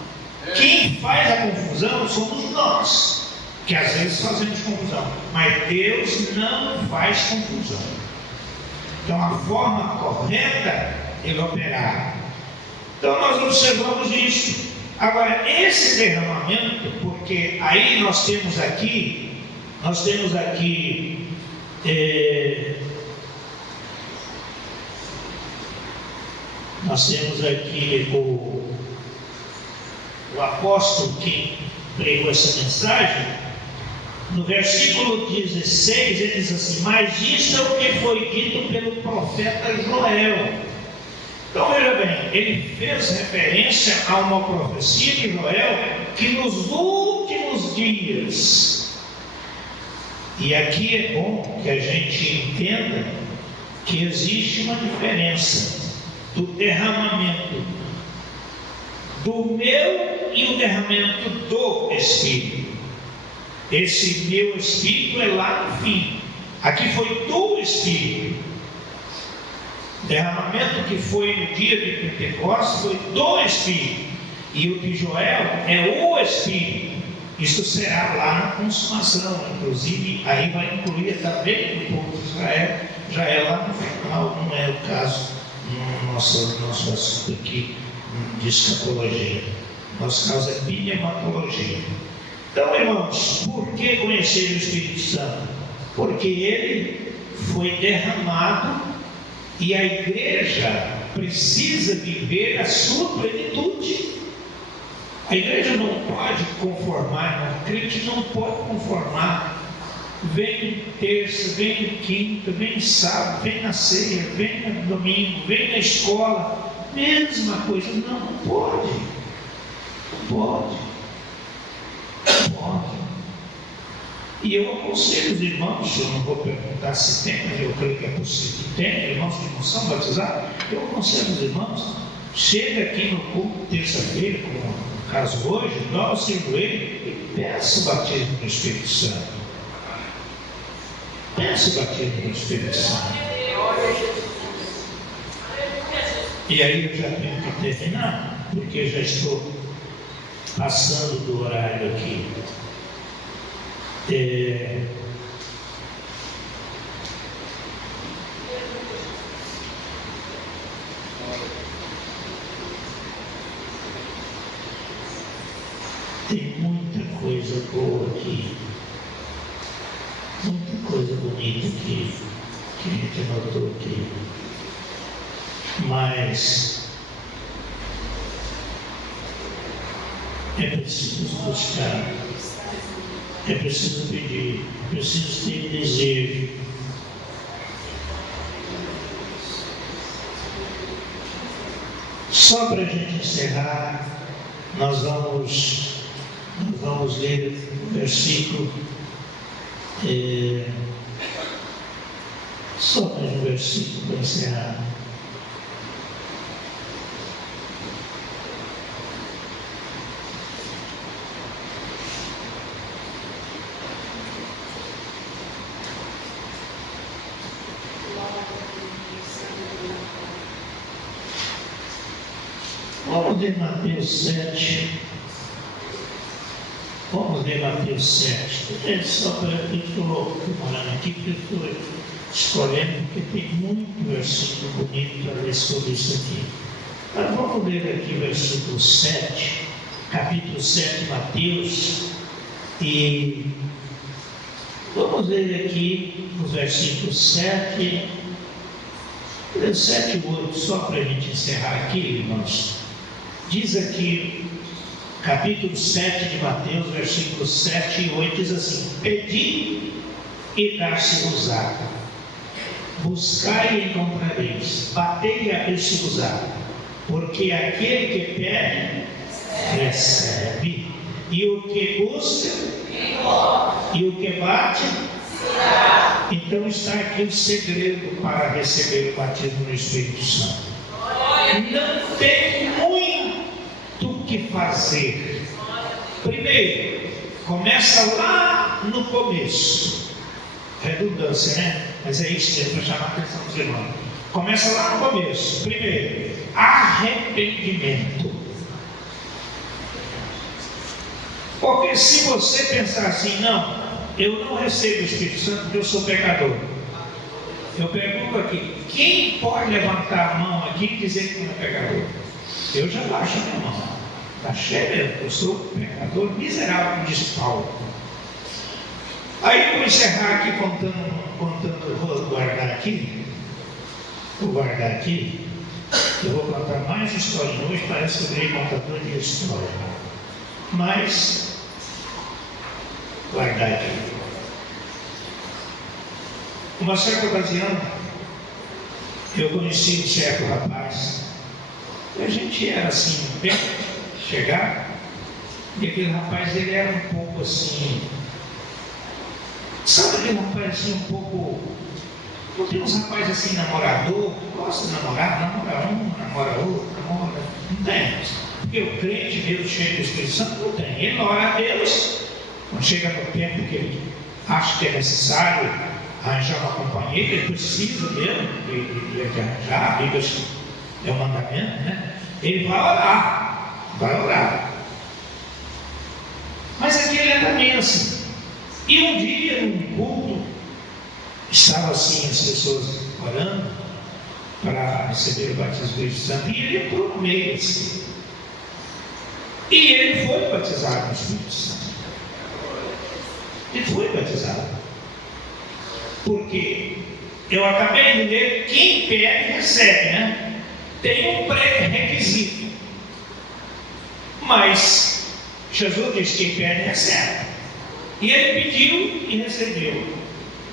Quem faz a confusão somos nós, que às vezes fazemos confusão. Mas Deus não faz confusão. Então a forma correta de ele operar. Então nós observamos isso. Agora, esse derramamento, porque aí nós temos aqui o apóstolo que pregou essa mensagem, no versículo 16, ele diz assim: mas isto é o que foi dito pelo profeta Joel. Então veja bem, ele fez referência a uma profecia de Joel que nos últimos dias, e aqui é bom que a gente entenda que existe uma diferença do derramamento do meu e o derramamento do Espírito. Esse meu Espírito é lá no fim, aqui foi do Espírito. O derramamento que foi no dia de Pentecostes foi do Espírito, e o de Joel é o Espírito. Isso será lá na consumação, inclusive aí vai incluir também o povo de Israel, já é lá no final, não é o caso no nosso assunto aqui de escatologia. Nosso caso é pneumatologia. Então, irmãos, por que conhecer o Espírito Santo? Porque ele foi derramado e a igreja precisa viver a sua plenitude. A igreja não pode conformar, o crente não pode conformar. Vem terça, vem quinta, vem sábado, vem na ceia, vem no domingo, vem na escola, mesma coisa. Não pode. E eu aconselho os irmãos, eu não vou perguntar se tem, mas eu creio que é possível que tenha, irmãos que não são batizados, eu aconselho os irmãos, chega aqui no culto terça-feira, como no caso hoje, dobra o seu joelho e peça o batismo do Espírito Santo. Peça o batismo do Espírito Santo. E aí eu já tenho que terminar, porque eu já estou passando do horário aqui. Tem muita coisa boa aqui, muita coisa bonita aqui, que a gente anotou aqui, mas é preciso buscar, é preciso pedir, é preciso ter desejo. Só para a gente encerrar, nós vamos ler o versículo, só mais um versículo para encerrar. Vamos ler Mateus 7. Vamos ler Mateus 7. É só para eu estou morando aqui, porque eu estou escolhendo, porque tem muito versículo bonito para ler sobre isso aqui. Mas vamos ler aqui o versículo 7, capítulo 7 de Mateus, e vamos ler aqui os versículos 7 7 e 8, só para a gente encerrar aqui, irmãos. Diz aqui, capítulo 7 de Mateus, versículos 7 e 8, diz assim: pedi e dar-se-vos-á, buscai e encontrareis, batei e abrir-se-vos-á, porque aquele que pede, recebe, e o que busca, e o que bate, então está aqui o segredo para receber o batismo no Espírito Santo. Não tem muito o que fazer. Primeiro, começa lá no começo. Redundância, né? Mas é isso mesmo, para chamar a atenção dos irmãos. Começa lá no começo. Primeiro, arrependimento. Porque se você pensar assim, não, eu não recebo o Espírito Santo porque eu sou pecador. Eu pergunto aqui, quem pode levantar a mão aqui e dizer que não é pecador? Eu já baixo a minha mão. Está cheio mesmo, eu sou pecador miserável, como diz Paulo. Aí eu vou encerrar aqui vou guardar aqui. Eu vou contar mais história hoje, parece que eu virei contador de história. Mas, guardar aqui. Uma certa ocasião, eu conheci um certo rapaz, e a gente era assim, bem chegar, e aquele rapaz, ele era um pouco assim, sabe aquele rapaz assim, um pouco, não tem uns rapazes assim, namorador, gosta de namorar, namora um, namora outro, namora, não tem. Porque o crente, Deus cheio do Espírito Santo, não tem. Ele ora a Deus, quando chega no tempo que ele acha que é necessário arranjar uma companheira, ele precisa mesmo de arranjar, a Bíblia é um mandamento, né? Ele vai orar. Mas aquele é também assim. E um dia, num culto, estava assim as pessoas orando para receber o batismo do Espírito Santo, e ele entrou no meio assim. E ele foi batizado no Espírito Santo. Ele foi batizado. Porque eu acabei de ler, quem pede recebe, né? Tem um pré-requisito. Mas Jesus disse: quem pede recebe. E ele pediu e recebeu.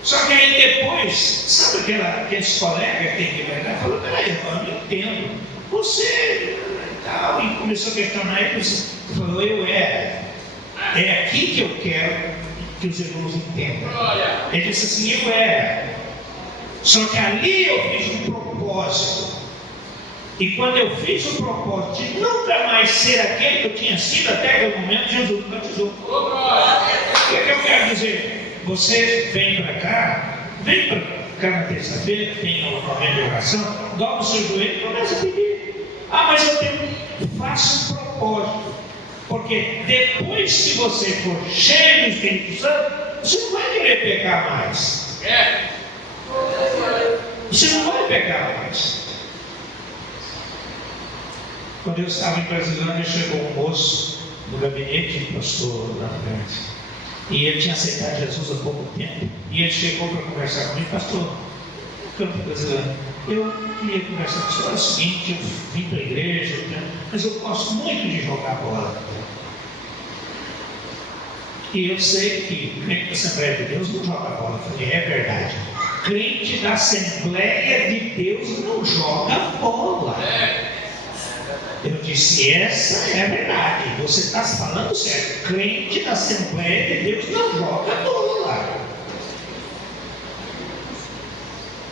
Só que aí depois, sabe aqueles colegas que tem que verdade? Falou: peraí, eu não entendo. Você tal, e começou a questionar ele. Ele falou: é aqui que eu quero que os irmãos entendam. Ele disse assim: eu era. Só que ali eu fiz um propósito. E quando eu fiz o propósito de nunca mais ser aquele que eu tinha sido até aquele momento, Jesus me batizou. O que eu quero dizer? Você vem para cá na terça-feira, tem uma momento de oração, dobra o seu joelho e começa a pedir. Mas eu faço um propósito. Porque depois que você for cheio do Espírito Santo, você não vai querer pecar mais. Você não vai pecar mais. Quando eu estava em Brasilândia, chegou um moço no gabinete do pastor lá na frente. E ele tinha aceitado Jesus há pouco tempo. E ele chegou para conversar comigo: pastor, no campo brasileiro, eu queria conversar com o senhor. É o seguinte, eu vim para a igreja, mas eu gosto muito de jogar bola. E eu sei que crente da Assembleia de Deus não joga bola. Eu falei: é verdade. Crente da Assembleia de Deus não joga bola. Eu disse: essa é a verdade. Você está falando certo. Crente da Assembleia de Deus não joga bola.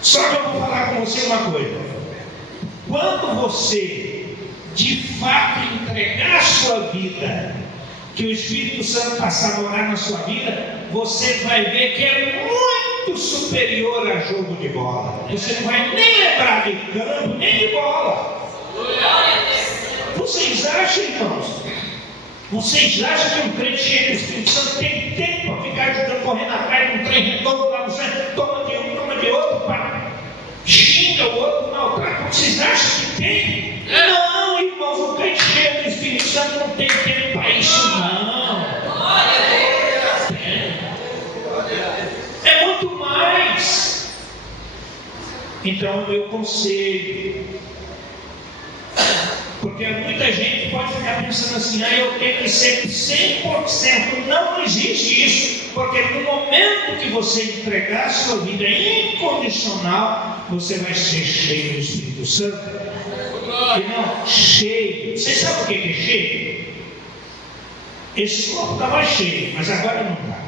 Só que eu vou falar com você uma coisa. Quando você de fato entregar a sua vida, que o Espírito Santo passar a morar na sua vida, você vai ver que é muito superior a jogo de bola. Você não vai nem lembrar de campo, nem de bola. Vocês acham, irmãos? Vocês acham que um crente cheio do Espírito Santo tem tempo para ficar jogando, correndo atrás de um trem redondo lá no centro? Toma de um, toma de outro, pá. Xinga o outro, maltrata. Vocês acham que tem? Não, irmãos, um crente cheio do Espírito Santo não tem tempo para isso, não. É muito mais. Então, o meu conselho, porque muita gente pode ficar pensando assim, eu tenho que ser 100%. Não existe isso, porque no momento que você entregar a sua vida incondicional, você vai ser cheio do Espírito Santo. E não, cheio. Você sabe o que é cheio? Esse copo estava cheio, mas agora não está.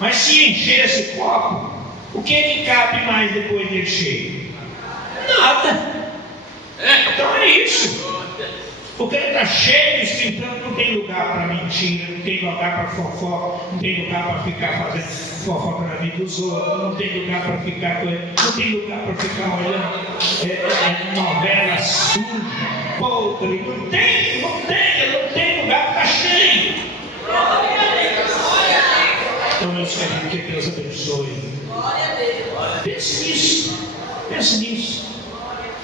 Mas se encher esse copo, o que é que cabe mais depois dele cheio? Nada. Então é isso. Porque ele está cheio do Espírito Santo, não tem lugar para mentira, não tem lugar para fofoca, não tem lugar para ficar fazendo fofoca na vida dos outros, não tem lugar para ficar não tem lugar para ficar olhando novela suja, podre, não tem lugar para estar cheio. Então meus queridos, que Deus abençoe. Pense nisso.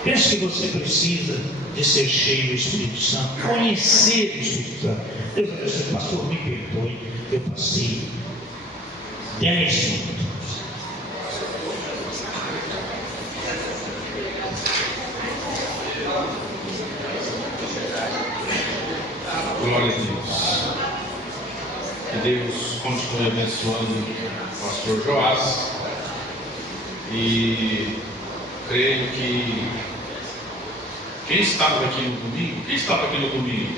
Pense que você precisa de ser cheio do Espírito Santo, conhecer o Espírito Santo. Deus abençoe, pastor, me perdoe, eu passei 10 minutos. Glória a Deus. Que Deus continue abençoando o pastor Joás. E creio que quem estava aqui no domingo? Quem estava aqui no domingo?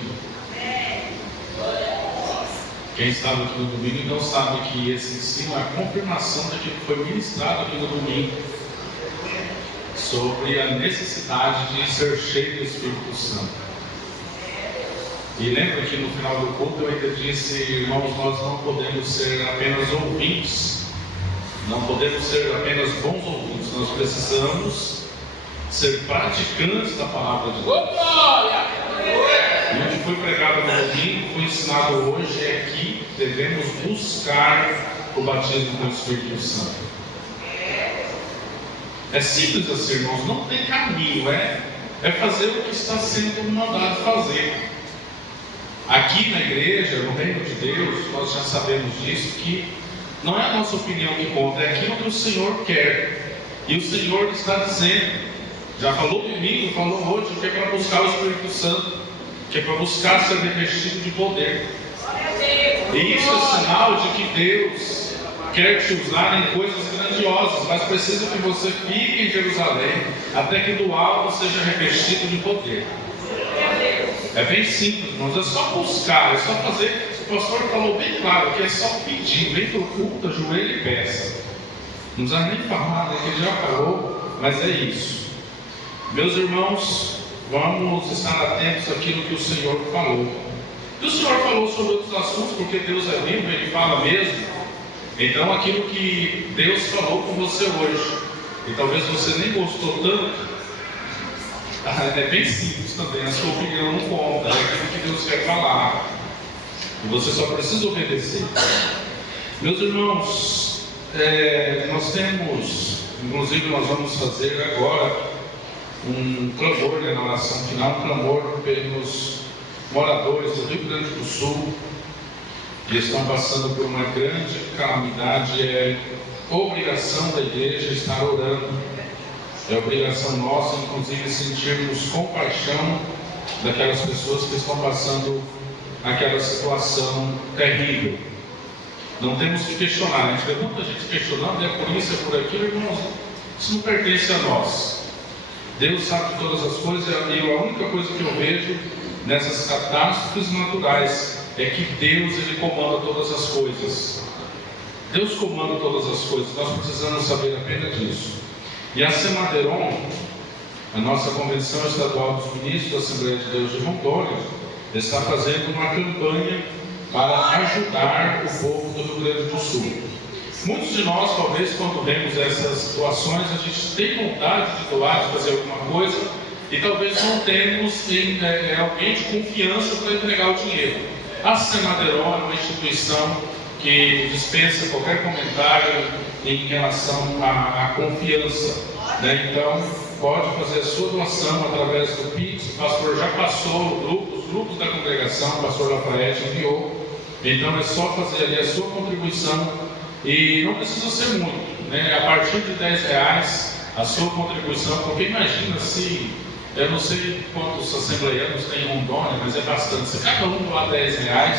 Quem estava aqui no domingo então sabe que esse ensino é a confirmação daquilo que foi ministrado aqui no domingo, sobre a necessidade de ser cheio do Espírito Santo. E lembra que no final do culto eu ainda disse, irmãos, nós não podemos ser apenas ouvintes, não podemos ser apenas bons ouvintes, nós precisamos ser praticantes da palavra de Deus. E o que foi pregado no domingo, foi ensinado hoje, é que devemos buscar o batismo com o Espírito Santo. É simples assim, irmãos, não tem caminho, é fazer o que está sendo mandado fazer. Aqui na igreja, no reino de Deus, nós já sabemos disso, que não é a nossa opinião que conta, é aquilo que o Senhor quer. E o Senhor está dizendo, já falou domingo, falou hoje, que é para buscar o Espírito Santo, que é para buscar ser revestido de poder. E isso é sinal de que Deus quer te usar em coisas grandiosas, mas precisa que você fique em Jerusalém, até que do alto seja revestido de poder. É bem simples, irmãos, é só buscar, é só fazer. O pastor falou bem claro que é só pedir, vem para o culto, ajoelha e peça. Não precisa nem falar, né, que ele já falou, mas é isso. Meus irmãos, vamos estar atentos àquilo que o Senhor falou. E o Senhor falou sobre outros assuntos, porque Deus é vivo, Ele fala mesmo. Então aquilo que Deus falou com você hoje, e talvez você nem gostou tanto, é bem simples também, a sua opinião não conta, é aquilo que Deus quer falar. E você só precisa obedecer. Meus irmãos, nós temos, inclusive nós vamos fazer agora um clamor na oração final, um clamor pelos moradores do Rio Grande do Sul, que estão passando por uma grande calamidade. É obrigação da igreja estar orando. É obrigação nossa, inclusive, sentirmos compaixão daquelas pessoas que estão passando aquela situação terrível. Não temos que questionar. A gente vê muita gente questionando, é por isso, é por aquilo, irmãos. Isso não pertence a nós. Deus sabe de todas as coisas, e a única coisa que eu vejo nessas catástrofes naturais é que Deus, Ele comanda todas as coisas. Deus comanda todas as coisas. Nós precisamos saber apenas disso. E a Semaderon, a nossa Convenção Estadual dos Ministros da Assembleia de Deus de Rondônia, está fazendo uma campanha para ajudar o povo do Rio Grande do Sul. Muitos de nós, talvez, quando vemos essas situações, a gente tem vontade de doar, de fazer alguma coisa, e talvez não temos alguém de confiança para entregar o dinheiro. A Semaderon é uma instituição que dispensa qualquer comentário em relação à confiança, né? Então, pode fazer a sua doação através do Pix. O pastor já passou os grupos da congregação, o pastor Lafayette enviou. Então, é só fazer ali a sua contribuição, e não precisa ser muito, né? A partir de R$10 a sua contribuição, porque imagina se, eu não sei quantos assembleianos tem em Rondônia, mas é bastante. Se cada um doar R$10,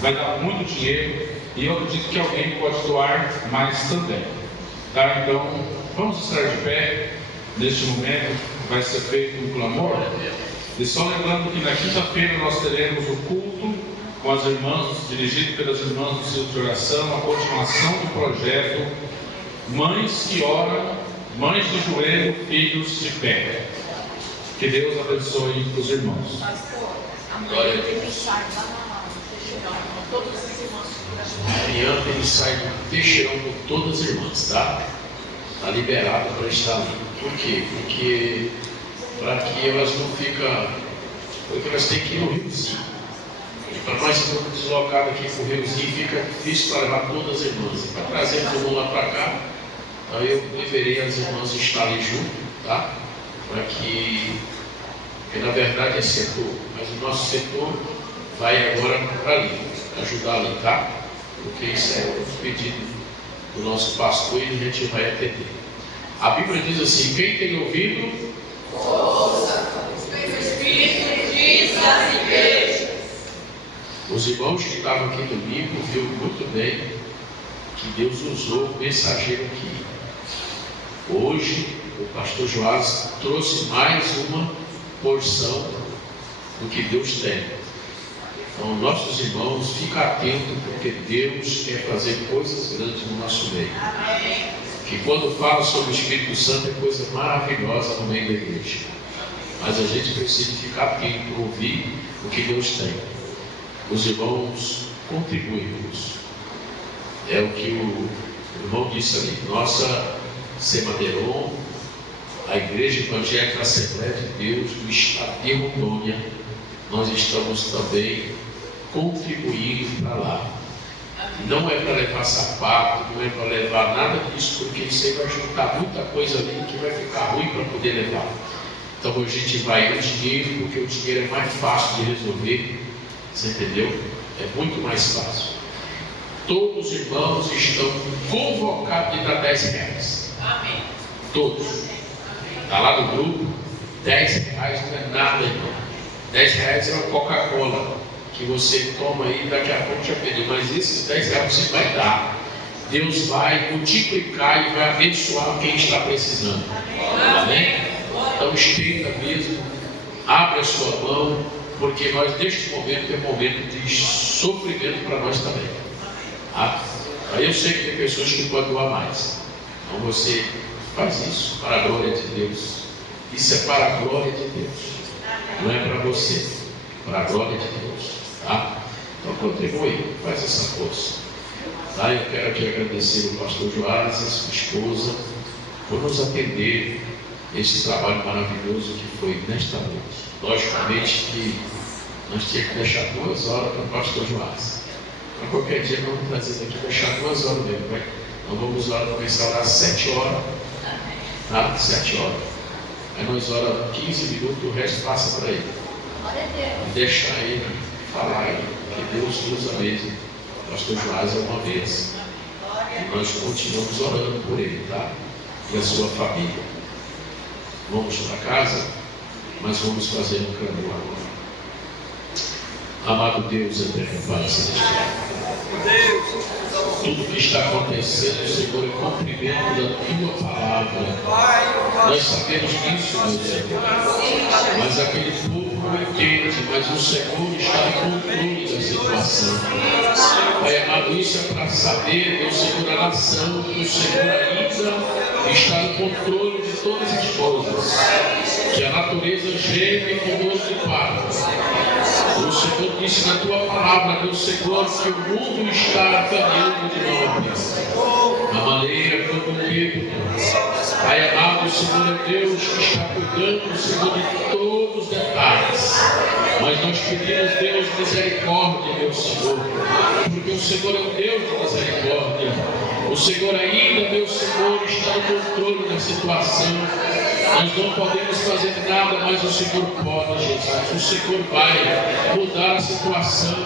vai dar muito dinheiro, e eu acredito que alguém pode doar mais também. Tá? Então, vamos estar de pé neste momento, vai ser feito um clamor. E só lembrando que na quinta-feira nós teremos o culto com as irmãs, dirigido pelas irmãs do Círculo de Oração, a continuação do projeto Mães que Oram, Mães de Joelho, Filhos de Pé. Que Deus abençoe os irmãos. Pastor, amanhã tem mensagem lá na Teixeirão, com todas as irmãs. Amanhã tem ensaio no Teixeirão com todas as irmãs, tá? Está liberado para estar ali. Por quê? Porque para que elas não ficam. Porque elas têm que ir no Riozinho. E para nós sermos deslocados aqui para o Riozinho fica difícil para levar todas as irmãs. E para trazer todo mundo lá para cá, então eu deverei as irmãs estarem junto, tá? Para que. Porque na verdade é setor, mas o nosso setor vai agora para ali, ajudar ali, tá? Porque isso é o pedido do nosso pastor e a gente vai atender. A Bíblia diz assim: quem tem ouvido, ouça o que o Espírito diz às igrejas. os irmãos que estavam aqui domingo viu muito bem que Deus usou o mensageiro aqui. Hoje o pastor Joás trouxe mais uma porção do que Deus tem. Então, nossos irmãos, fiquem atentos, porque Deus quer fazer coisas grandes no nosso meio. Amém. Que quando fala sobre o Espírito Santo é coisa maravilhosa no meio da igreja. Mas a gente precisa ficar atento para ouvir o que Deus tem. Os irmãos contribuem com isso. É o que o irmão disse ali. Nossa Semadeiron, a Igreja Evangélica Assembleia de Deus do Estado de Rondônia, nós estamos também contribuindo para lá. Não é para levar sapato, não é para levar nada disso, porque isso aí vai juntar muita coisa ali que vai ficar ruim para poder levar. Então a gente vai no dinheiro, porque o dinheiro é mais fácil de resolver, você entendeu? É muito mais fácil. Todos os irmãos estão convocados de dar R$10. Amém. Todos. Está lá no grupo, R$10 não é nada, irmão. R$10 é uma Coca-Cola que você toma aí, daqui a pouco já pediu, mas esses R$10 você vai dar. Deus vai multiplicar e vai abençoar quem está precisando. Amém? Então estenda mesmo, abre a sua mão, porque nós neste momento é um momento de sofrimento para nós também. Aí eu sei que tem pessoas que podem doar mais. Então você faz isso para a glória de Deus. Isso é para a glória de Deus. Não é para você, para a glória de Deus. Tá? Então contribui, faz essa força. Tá? Eu quero aqui agradecer o pastor Joás e a sua esposa por nos atender esse trabalho maravilhoso que foi nesta noite. Logicamente que nós tínhamos que deixar 2 horas para o pastor Joás. Para qualquer dia nós vamos trazer aqui, deixar 2 horas mesmo. Né? Nós vamos começar às 7 horas. Tá? 7 horas. Aí nós oramos 15 minutos, o resto passa para ele. Deixa ele falar aí, que Deus usa mesmo. O pastor Joás é uma vez. E nós continuamos orando por ele, tá? E a sua família. Vamos para casa, mas vamos fazer um clamor agora. Amado Deus, eterno Pai Celestial, tudo que está acontecendo, Senhor, é cumprimento da Tua palavra. Nós sabemos disso, meu Senhor, mas aquele povo não entende, mas o Senhor está no controle da situação. Pai amado, isso é para saber, meu Senhor, a nação, que o Senhor ainda está no controle de todas as coisas, que a natureza geme conosco e para. O Senhor disse na Tua palavra, meu Senhor, que o mundo está caminhando de nós. A maneira como o Pedro, Pai amado, o Senhor é Deus que está cuidando, Senhor, de todos os detalhes. Mas nós pedimos, Deus, misericórdia, meu Senhor, porque o Senhor é um Deus de misericórdia. O Senhor ainda, meu Senhor, está no controle da situação. Nós não podemos fazer nada, mas o Senhor pode, Jesus. O Senhor vai mudar a situação.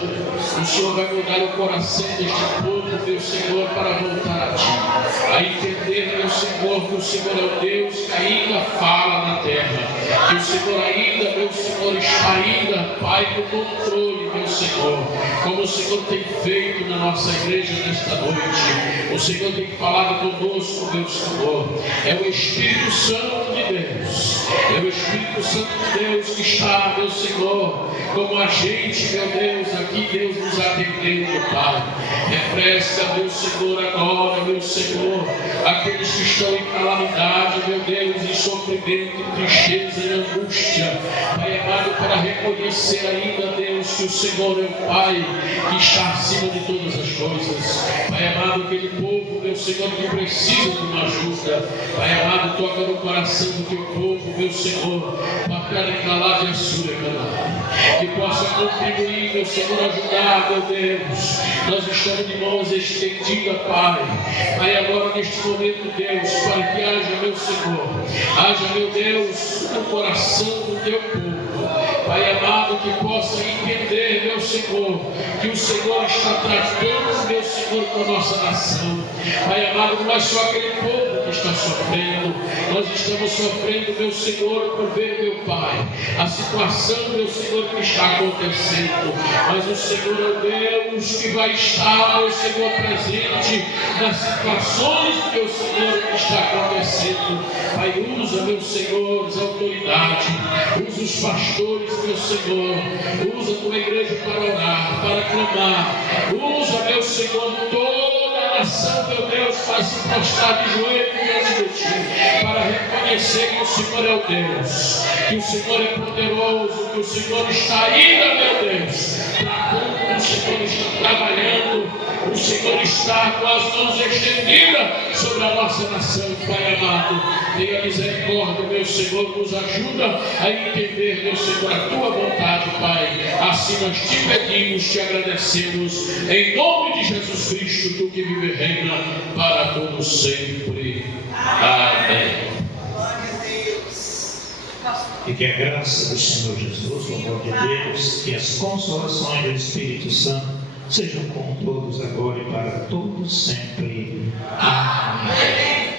o Senhor vai mudar o coração deste povo, meu Senhor, para voltar a Ti. A entender, meu Senhor, que o Senhor é o Deus que ainda fala na terra. Que o Senhor ainda, meu Senhor, está ainda, Pai, no controle, meu Senhor. Como o Senhor tem feito na nossa igreja nesta noite. O Senhor tem falado conosco, meu Senhor. É o Espírito Santo de Deus. É o Espírito Santo de Deus que está, meu Senhor, como agente, meu Deus, aqui Deus nos atendendo, Pai. Refresca, meu Senhor, agora, meu Senhor, aqueles que estão em calamidade, meu Deus, em sofrimento, em tristeza, em angústia. Pai amado, para reconhecer ainda, Deus, que o Senhor é o Pai que está acima de todas as coisas. Pai amado, aquele povo, meu Senhor, que precisa de uma ajuda. Pai amado, toca no coração do teu povo, meu Senhor, para calar de Assúria, que possa contribuir, meu Senhor, ajudar, meu Deus. Nós estamos de mãos estendidas, Pai. Pai, agora neste momento, Deus, para que haja, meu Senhor, haja, meu Deus, no coração do teu povo. Pai amado, que possa entender, meu Senhor, que o Senhor está tratando, meu Senhor, com a nossa nação. Pai amado, não é só aquele povo que está sofrendo. Nós estamos sofrendo, meu Senhor, por ver, meu Pai, a situação, meu Senhor, que está acontecendo. Mas o Senhor é o Deus que vai estar, meu Senhor, presente nas situações, meu Senhor, que está acontecendo. Pai, usa, meu Senhor, as autoridades, usa os pastores, meu Senhor, usa a tua igreja para orar, para clamar, usa, meu Senhor, toda a nação, meu Deus, para se prostrar de joelho diante de Ti, para reconhecer que o Senhor é o Deus, que o Senhor é poderoso, que o Senhor está ainda, meu Deus, para o Senhor está trabalhando, o Senhor está com as mãos estendidas sobre a nossa nação, Pai amado. Tenha misericórdia, meu Senhor, nos ajuda a entender, meu Senhor, a Tua vontade, Pai. Assim nós Te pedimos, Te agradecemos, em nome de Jesus Cristo, Tu que vive e reina para todos sempre. Amém. E que a graça do Senhor Jesus, o amor de Deus e as consolações do Espírito Santo sejam com todos agora e para todos sempre. Amém.